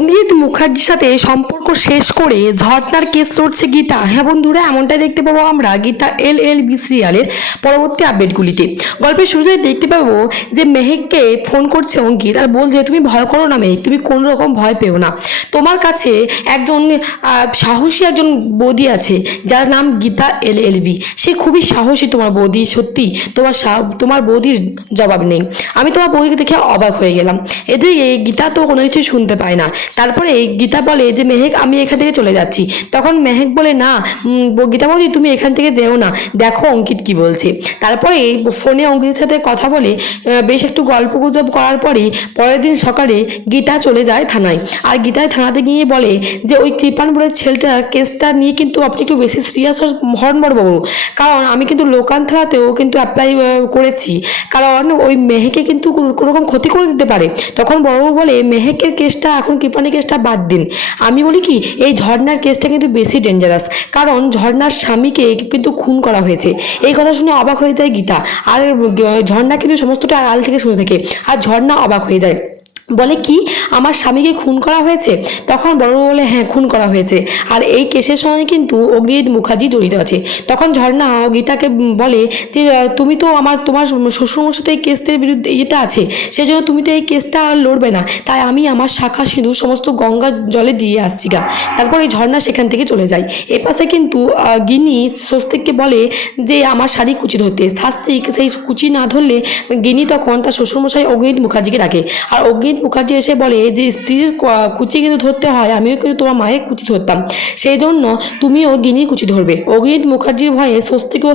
অগ্নিজিৎ মুখার্জির সাথে সম্পর্ক শেষ করে ঝর্ণার কেস লড়ছে গীতা। হ্যাঁ বন্ধুরা, এমনটাই দেখতে পাবো আমরা গীতা এল এল বি সিরিয়ালের পরবর্তী আপডেটগুলিতে। গল্পের শুরুতে দেখতে পাবো যে মেহেককে ফোন করছে অঙ্কিত আর বলছে, তুমি ভয় করো না মেহেক, তুমি কোনো রকম ভয় পেও না। তোমার কাছে একজন সাহসী একজন বৌদি আছে, যার নাম গীতা এল এল বি। সে খুবই সাহসী তোমার বৌদি, সত্যি। তোমার তোমার বৌদির জবাব নেই। আমি তোমার বৌদিকে দেখে অবাক হয়ে গেলাম। এদিকে গীতা তো কোনো কিছু শুনতে পায় না। তারপরে গীতা বলে যে, মেহেক, আমি এখান থেকে চলে যাচ্ছি। তখন মেহেক বলে, না গীতা বৌদি তুমি এখান থেকে যেও না। দেখো অঙ্কিত কি বলছে। তারপরে ফোনে অঙ্কিতের সাথে কথা বলে বেশ একটু গল্প গুজব করার পরে পরের দিন সকালে গীতা চলে যায় থানায়। আর গীতায় থানাতে গিয়ে বলে যে, ওই কৃপান বলে ছেলেটার কেসটা নিয়ে কিন্তু আপনি একটু বেশি সিরিয়াস হন বড়বাবু। কারণ আমি কিন্তু লোকান থানাতেও কিন্তু অ্যাপ্লাই করেছি। কারণ ওই মেহেকে কিন্তু কোনো কোনো রকম ক্ষতি করে দিতে পারে। তখন বড়বাবু বলে, মেহেকের কেসটা এখন কৃপানি কেসটা বাদ দিন। আমি বলি কি, এই ঝর্ণার কেসটা কিন্তু বেশি ডেঞ্জারাস কারণ ঝর্ণার স্বামীকে কিন্তু খুন করা হয়েছে। এই কথা শুনে অবাক হয়ে যায় গীতা। আর ঝর্ণা কিন্তু সমস্তটা আড়াল থেকে শুনে থাকে। আর ঝর্ণা অবাক হয়ে যায়। বলে, কি? আমার স্বামীকে খুন করা হয়েছে? তখন বড়বাবু বলে হ্যাঁ খুন করা হয়েছে। আর এই কেসের সঙ্গে কিন্তু অগ্নিজিৎ মুখার্জি জড়িত আছে। তখন ঝর্ণা গীতাকে বলে যে তুমি তো আমার, তোমার শ্বশুরমশাই সাথে এই কেসটার বিরুদ্ধে ইয়েটা আছে। সেই জন্য তুমি তো এই কেসটা আর লড়বে না। তাই আমি আমার শাখা সিঁদুর সমস্ত গঙ্গা জলে দিয়ে আসছি গা। তারপর এই ঝর্ণা সেখান থেকে চলে যায়। এপাশে কিন্তু গিনি স্বস্তিককে বলে যে, আমার শাড়ি কুচি ধরতে। শাস্তিক সেই কুচি না ধরলে গিনি তখন তার শ্বশুরমশাই অগ্নিজিৎ মুখার্জিকে ডাকে। আর অগ্নিজিৎ মুখার্জি এসে বলে যে স্ত্রীর কুচি কিন্তু ধরতে হয়, আমিও কিন্তু তোমার মায়ের কুচি ধরতাম। সেই জন্য তুমিও গিনির কুচি ধরবে। অগ্নিজিৎ মুখার্জির ভয়ে স্বস্তিকও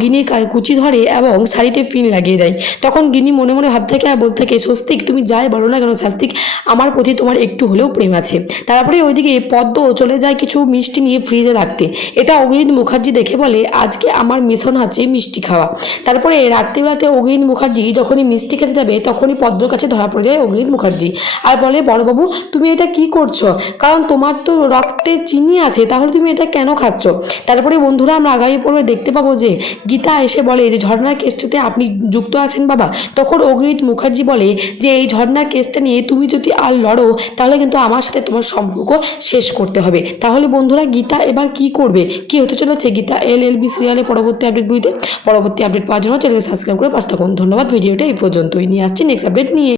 গিনির কুচি ধরে এবং শাড়িতে পিন লাগিয়ে দেয়। তখন গিনি মনে মনে ভাব থেকে আর বলতে থাকে, স্বস্তিক, তুমি যাই বলো না কেন শাস্তিক আমার প্রতি তোমার একটু হলেও প্রেম আছে। তারপরে ওইদিকে পদ্ম চলে যায় কিছু মিষ্টি নিয়ে ফ্রিজে রাখতে। এটা অগ্নিজিৎ মুখার্জি দেখে বলে, আজকে আমার মিশন আছে মিষ্টি খাওয়া। তারপরে রাত্রিবেলাতে অগ্নিজিৎ মুখার্জি যখনই মিষ্টি খেতে যাবে, তখনই পদ্মর কাছে ধরা পড়ে যায় অগ্নিজিৎ মুখার্জি। আর বলে, বড়বাবু, তুমি এটা কি করছ? কারণ তোমার তো রক্তে চিনি আছে, তাহলে তুমি এটা কেন খাচ্ছ? তারপরে বন্ধুরা, আমরা আগামী পর্বে দেখতে পাবো যে গীতা এসে বলে যে ঝর্ণার কেসটাতে আপনি যুক্ত আছেন বাবা। তখন অগ্নিজিৎ মুখার্জি বলে যে, এই ঝর্ণার কেসটা নিয়ে তুমি যদি আর লড়ো, তাহলে কিন্তু আমার সাথে তোমার সম্পর্ক শেষ করতে হবে। তাহলে বন্ধুরা, গীতা এবার কি করবে? কি হতে চলেছে? গীতা এল এল বি সিরিয়ালে পরবর্তী আপডেটগুলিতে পরবর্তী আপডেট পাওয়ার জন্য চ্যানেলকে সাবস্ক্রাইব করে পাশে থাকুন। ধন্যবাদ, ভিডিওটা এই পর্যন্তই। নিয়ে আসছি নেক্সট আপডেট নিয়ে।